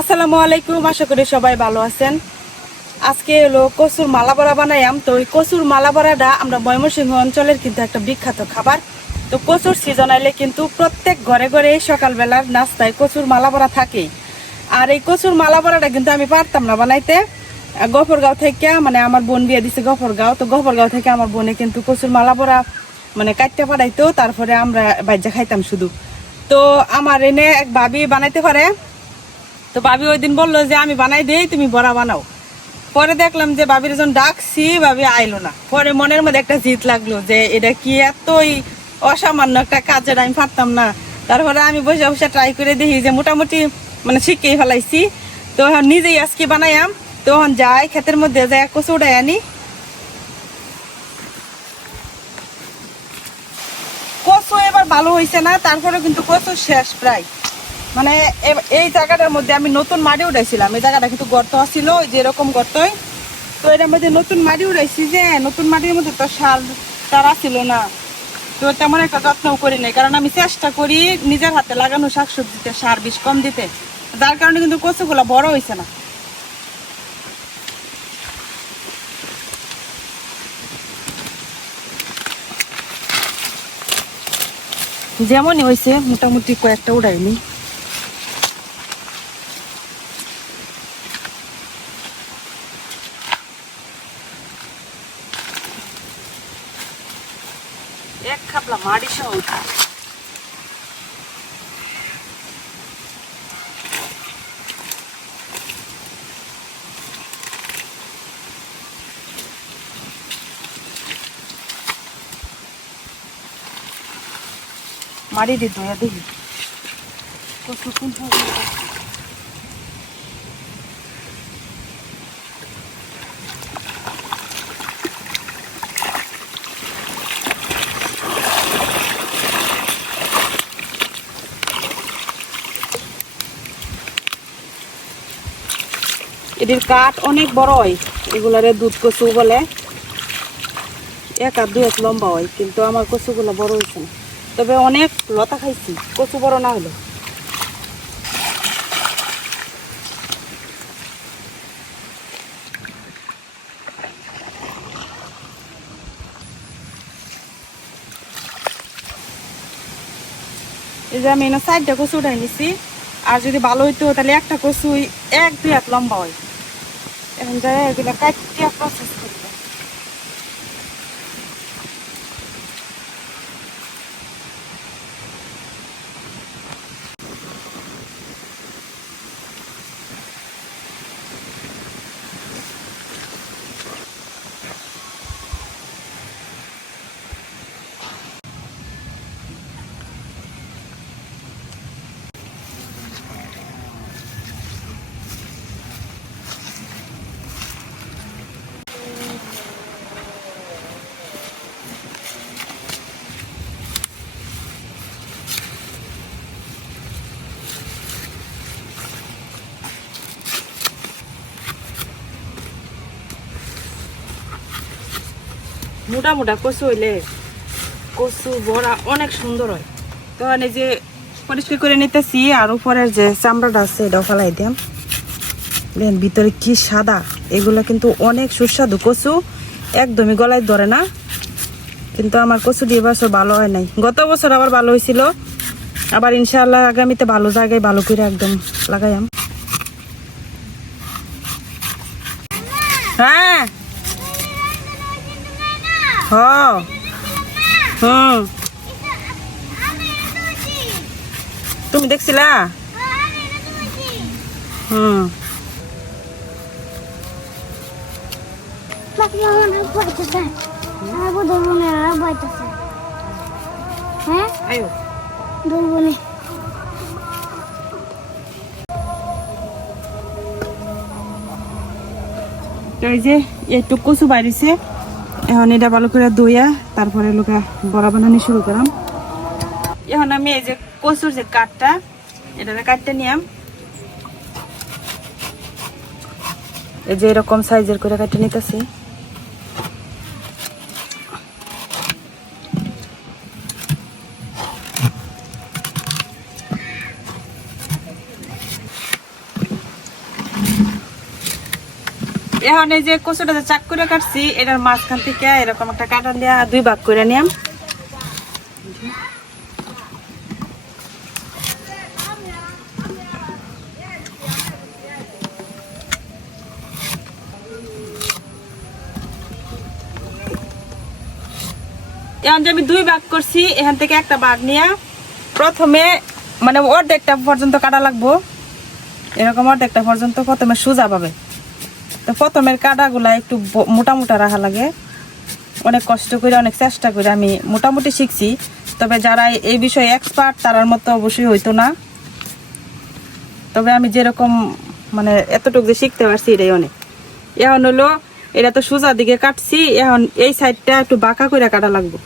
আসসালামু আলাইকুম, আশা করি সবাই ভালো আছেন। আজকে হলো কচুর মালা বড়া বানাইলাম। তো ওই কচুর মালা বড়াটা আমরা ময়মনসিংহ অঞ্চলের কিন্তু একটা বিখ্যাত খাবার। তো কচুর সিজন আইলে কিন্তু প্রত্যেক ঘরে ঘরে সকালবেলার নাস্তায় কচুর মালা বড়া থাকেই। আর এই কচুর মালা বড়াটা কিন্তু আমি পারতাম না বানাইতে। গফরগাঁও থেকে মানে আমার বোন বিয়ে দিছে গফরগাঁও, তো গফরগাঁও থেকে আমার বোনে কিন্তু কচুর মালা বড়া মানে কাটতে পাঠাইতো, তারপরে আমরা বাইজা খাইতাম শুধু। তো আমার এনে এক ভাবি বানাইতে পারে, তো ভাবি ওই দিন বললো যে আমি বানাই দেই, তুমি বড়া বানাও। পরে দেখলাম যে ভাবির যখন ডাকছি ভাবি আইলো না। পরে মনের মধ্যে একটা জিত লাগলো যে এটা কি এতই অসামান্য একটা কাজ, যেটা আমি পারতাম না। তারপরে আমি বসে বসে ট্রাই করে দেখি যে মোটামুটি মানে শিখেই ফেলাইছি। তো নিজেই আজকে বানাইয়াম। তখন যাই ক্ষেতের মধ্যে যাই কচু উঠাই আনি। কচু এবার ভালো হয়েছে না, তারপরে কিন্তু কচু শেষ প্রায়। মানে এই জায়গাটার মধ্যে আমি নতুন মাটি উঠাইছিলাম। এই জায়গাটা কিন্তু গর্ত ছিল, যেরকম গর্তই। তো এটার মধ্যে নতুন মাটি উঠাইছি, যে নতুন মাটির মধ্যে তো সার চারা ছিল না। তো তেমন একটা যত্নও করি নাই, কারণ আমি চেষ্টা করি নিজের হাতে লাগানো শাকসবজিতে সার বিষ কম দিতে। যার কারণে কিন্তু কচুগুলা বড় হয়েছে না। যেমনই হয়েছে মোটামুটি কয়েকটা উড়াইনি। এক খাপলা মাড়ি সহ মাড়ি দিত দেখি কচু কোন এটির কাঠ অনেক বড় হয়, এগুলারে দুধ কচু বলে। এক আর দুই এক লম্বা হয়, কিন্তু আমার কচুগুলো বড় হয়েছে না। তবে অনেক লতা খাইছি, কচু বড় না হলো। এই যে আমি এনে 4টা কচু উঠাই নিছি। আর যদি ভালো হইতো তাহলে একটা কচু এক দুই এক লম্বা হয়। এখন যাই এগুলা কাটিয়া প্রসেস করবো। মোটা মোটা কচু হইলে কচু বড়া অনেক সুন্দর হয়। তো এই যে পরিষ্কার করে নিতেছি, আর উপরের যে চামড়াটা আছে এটাও ফেলাই দিলাম। দেখেন ভিতরে কি সাদা। এগুলা কিন্তু অনেক সুস্বাদু কচু, একদমই গলায় ধরে না। কিন্তু আমার কচু দিয়ে বছর ভালো হয় নাই, গত বছর আবার ভালো হয়েছিল। আবার ইনশাআল্লাহ আগামীতে ভালো জায়গায় ভালো করে একদম লাগাইম। হ্যাঁ হুম তুমি দেখছিলা? হুম এই যে একটু কচু বাইরেছে, এখন এটা ভালো করে ধুইয়া তারপরে লোকা বড়া বানানো শুরু করাম। এখন আমি এই যে কচুর যে কাঠটা এটা কাটতে নিয়াম। এই যে এরকম সাইজের করে কাটতে নিতেছি। এখন এই যে কচুটা যে চাক করে কাটছি এটার মাঝখান থেকে এরকম একটা কাটা দিয়া 2 ভাগ করে নিলাম। এখন যে আমি 2 ভাগ করছি এখান থেকে একটা ভাগ নিয়ে প্রথমে মানে অর্ধেকটা পর্যন্ত কাটা লাগবো, এরকম অর্ধেকটা পর্যন্ত প্রথমে সোজা পাবে। তো প্রথমের কাটাগুলা একটু মোটা মোটা রাখা লাগে, অনেক কষ্ট করে অনেক চেষ্টা করে আমি মোটামুটি শিখছি। তবে যারা এই বিষয়ে এক্সপার্ট তারার মতো অবশ্যই হইতো না, তবে আমি যেরকম মানে এতটুকু যে শিখতে পারছি এটাই অনেক। এখন হলো এটা তো সোজা দিকে কাটছি, এখন এই সাইডটা একটু বাঁকা করে কাটা লাগবে।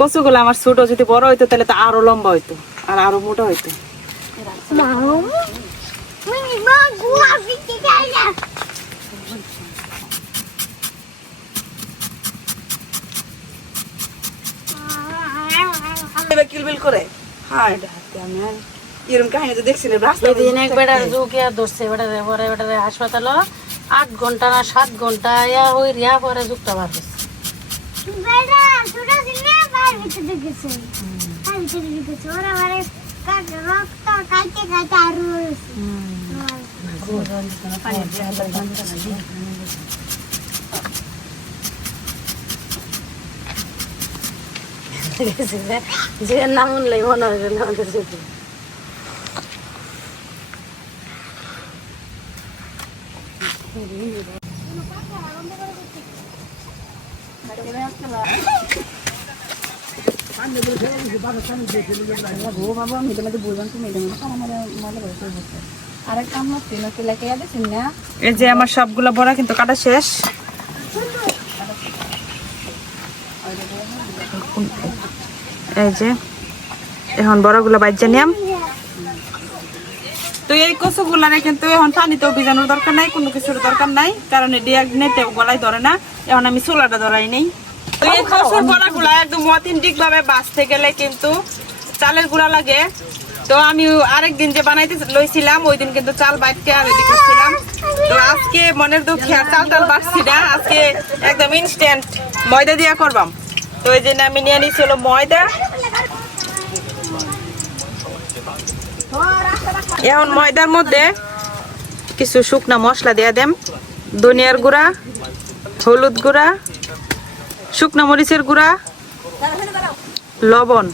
কচুগুলো আমার ছোট, যদি বড় হইতো তাহলে তো আরো লম্বা হইতো আর আরো মোটা হইতো। কিলবিল করে হ্যাঁ এটা হাতে আমি এরকম কাহিনী তো দেখছি না। সেদিন এক বেটার জুকিয়া ধরছে, বেটারে পরে বেটারে হাসপাতাল 8 ঘন্টা না 7 ঘন্টা ইয়া হই রিয়া পরে যুক্ত বার হইছে। বেটা ছোট ছিল পার ভিতরে গেছে, পার ভিতরে গেছে ওরা মানে কাট রক্ত কাটতে কাটতে আর হইছে। যে নাম উনলাই মনে হয় আমাদের সাথে এই যে আমার সবগুলা বড়া কিন্তু কাটা শেষ। এই যে এখন বড়গুলো বাইজা নিয়াম। তো এই কচুগুলারে কিন্তু এখন পানিতেও ভিজানোর দরকার নাই, কোনো কিছুর দরকার নাই, কারণ নেটেও গলায় ধরে না। এখন আমি চুলাটা ধরাই নেই। তো এই কচুর বড়াগুলা একদম অথেন্টিক ভাবে বাঁচতে গেলে কিন্তু চালের গুঁড়া লাগে। তো আমি আরেকদিন যে বানাইতে লইছিলাম ওই দিন কিন্তু চাল বাইটতে আর রেডি করছিলাম। তো আজকে মনের দুঃখে আর চাল টাল বাড়ছি না, আজকে একদম ইনস্ট্যান্ট ময়দা দিয়া করবাম। তো এই জন্য আমি নিয়ে নিয়েছিল ময়দা। এখন ময়দার মধ্যে কিছু শুকনা মশলা দিয়ে দেম, ধনিয়ার গুঁড়া, হলুদ গুঁড়া, শুকনা মরিচের গুঁড়া, লবণ।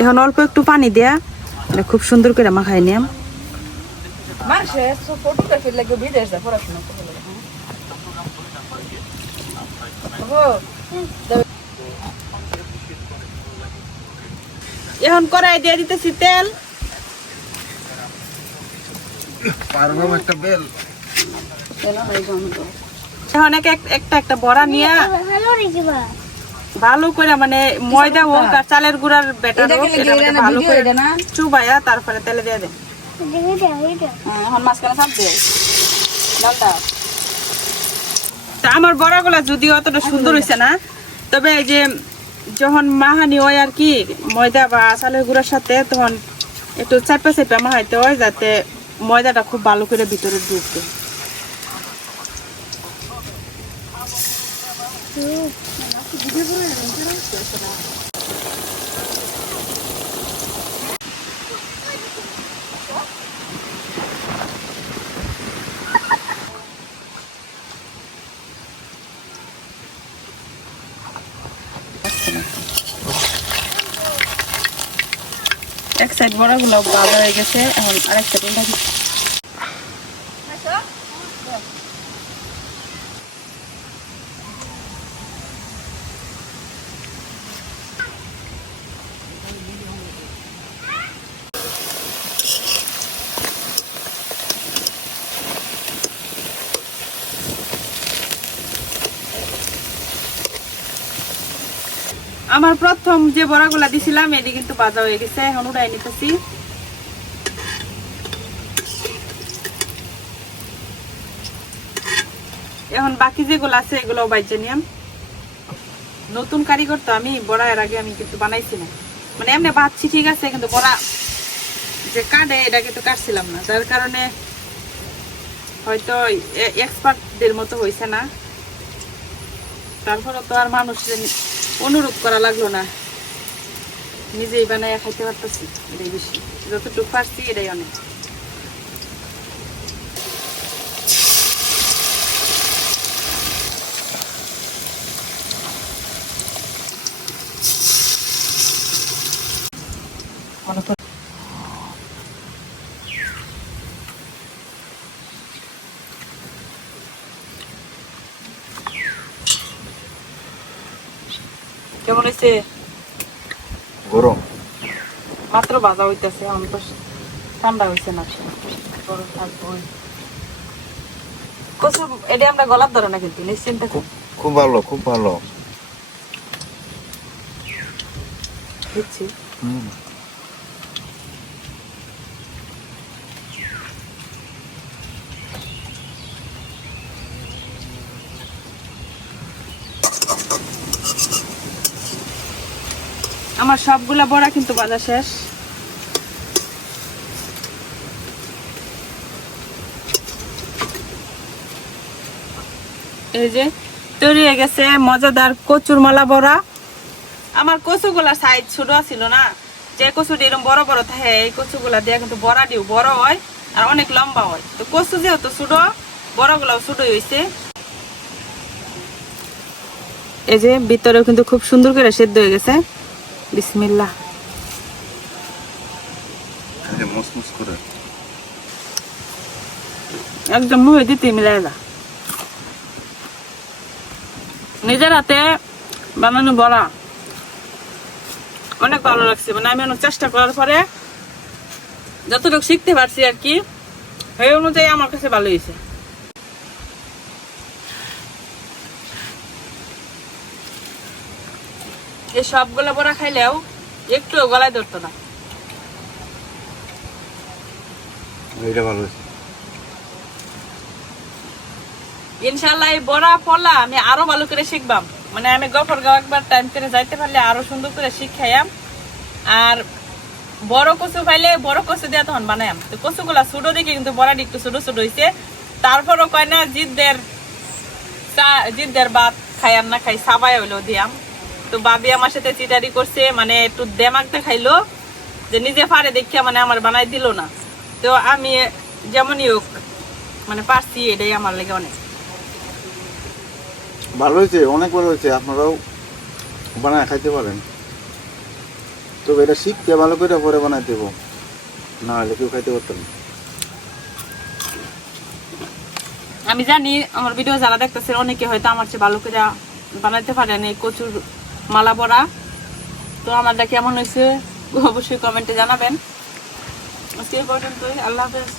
এখন অল্প একটু পানি দেয়া খুব সুন্দর করে মাখাই নিয়াম। এখন কড়াই দিয়ে দিতেছি তেল। এখন একটা একটা বড়া নিয়ে ভালো করে মানে ময়দা হোক আর চালের গুঁড়ার ব্যাটার হোক এটা ভালো করে চুবাইয়া তারপরে তেলে দিয়ে দেন। এখন মাঝখানে চাপ দিয়ে তা আমার বড়াগুলা যদিও অতটা সুন্দর হয়েছে না, তবে এই যে যখন মাহানি হয় আর কি ময়দা বা চালের গুঁড়ার সাথে, তখন একটু চাপা চাপা মাহাইতে হয় যাতে ময়দাটা খুব ভালো করে ভিতরে ঢুকবে। এক সাইড বড়াগুলো ভাজা হয়ে গেছে, এখন আরেক সাইড উল্টা দিচ্ছি। আমার প্রথম যে বড়াগুলা দিছিলাম এটি কিন্তু ভাজা হয়ে গেছে, এখন উঠাই নিতেছি। এখন বাকি যেগুলো আছে এগুলো বাইজে নিয়াম। নতুন কারিগর তো আমি, বড়া এর আগে আমি কিন্তু বানাইছি না, মানে এমনি ভাবছি ঠিক আছে, কিন্তু বড়া যে কাটে এটা কিন্তু কাটছিলাম না, যার কারণে হয়তো এক্সপার্টদের মতো হয়েছে না। তারপরে তো আর মানুষের অনুরোধ করা লাগলো না, নিজেই বানায় খাইতে পারতেছি, এটাই বেশি। যতটুকু পারছি এটাই অনেক। কেমন হয়েছে? গরম। মাত্র ভাজা হইতেছে, এখন তো ঠান্ডা হয়েছে না, গরম থাকবো। কচু এটা আমরা গলার ধরে না, কিন্তু নিশ্চিন্তে খুব ভালো, খুব ভালো। দিচ্ছি। আমার সবগুলা বড়া কিন্তু ভাজা শেষ। এই যে তৈরি হয়ে গেছে মজাদার কচুর মালা বড়া। আমার কচুগুলা সাইজ ছোট ছিল না, যে কচুটি এরকম বড় বড় থাকে এই কচুগুলা দিয়ে কিন্তু বড়া দিও বড় হয় আর অনেক লম্বা হয়। তো কচু যেহেতু ছোট, বড়গুলাও ছোটই হয়েছে। এই যে ভিতরেও কিন্তু খুব সুন্দর করে সেদ্ধ হয়ে গেছে। বিসমিল্লাহ। মুসমুস করে একদম মুখে দিতে মিলাই না। নিজের হাতে বানানো বড়া অনেক ভালো লাগছে, মানে আমি অনেক চেষ্টা করার পরে যতটুকু শিখতে পারছি আর কি, সেই অনুযায়ী আমার কাছে ভালো হয়েছে। এই সবগুলো বড়া খাইলেও একটু গলায় ধরতো না। এটা ভালো হয়েছে। ইনশাল্লাহ এই বড়া পলা আমি আরো ভালো করে শিখবাম, মানে আমি গফরগাঁও একবার টাইম করে যাইতে পারলে আরো সুন্দর করে শিখাইয়াম। আর বড় কচু পাইলে বড় কচু দিয়ে তখন বানাইম। তো কচুগুলা ছোট দেখে কিন্তু বড়াটি একটু ছোট ছোট হয়েছে। তারপরও কয় না জিদ্দের ভাত খাইয়াম না খাই সাবাই হইলেও দিয়াম। তো বাবি আমার সাথে চিটারি করছে, মানে একটু দেমাক দেখাইলো যে নিজে পারে দেখিয়া, মানে আমার বানাই দিল না। তো আমি যেমনই হোক মানে পারছি, এটাই আমার লাগে অনেক ভালো হয়েছে, অনেক ভালো হয়েছে। আপনারাও বানায় খাইতে পারেন, তবে এটা শিখতে ভালো করে পরে বানাই দেবো, না হলে কেউ খাইতে পারতেন না। আমি জানি আমার ভিডিও যারা দেখতেছে অনেকে হয়তো আমার চেয়ে ভালো করে বানাইতে পারেন এই কচুর মালা বড়া। তো আমারটা কেমন হয়েছে অবশ্যই কমেন্টে জানাবেন। আজকে এই পর্যন্তই, আল্লাহ হাফেজ।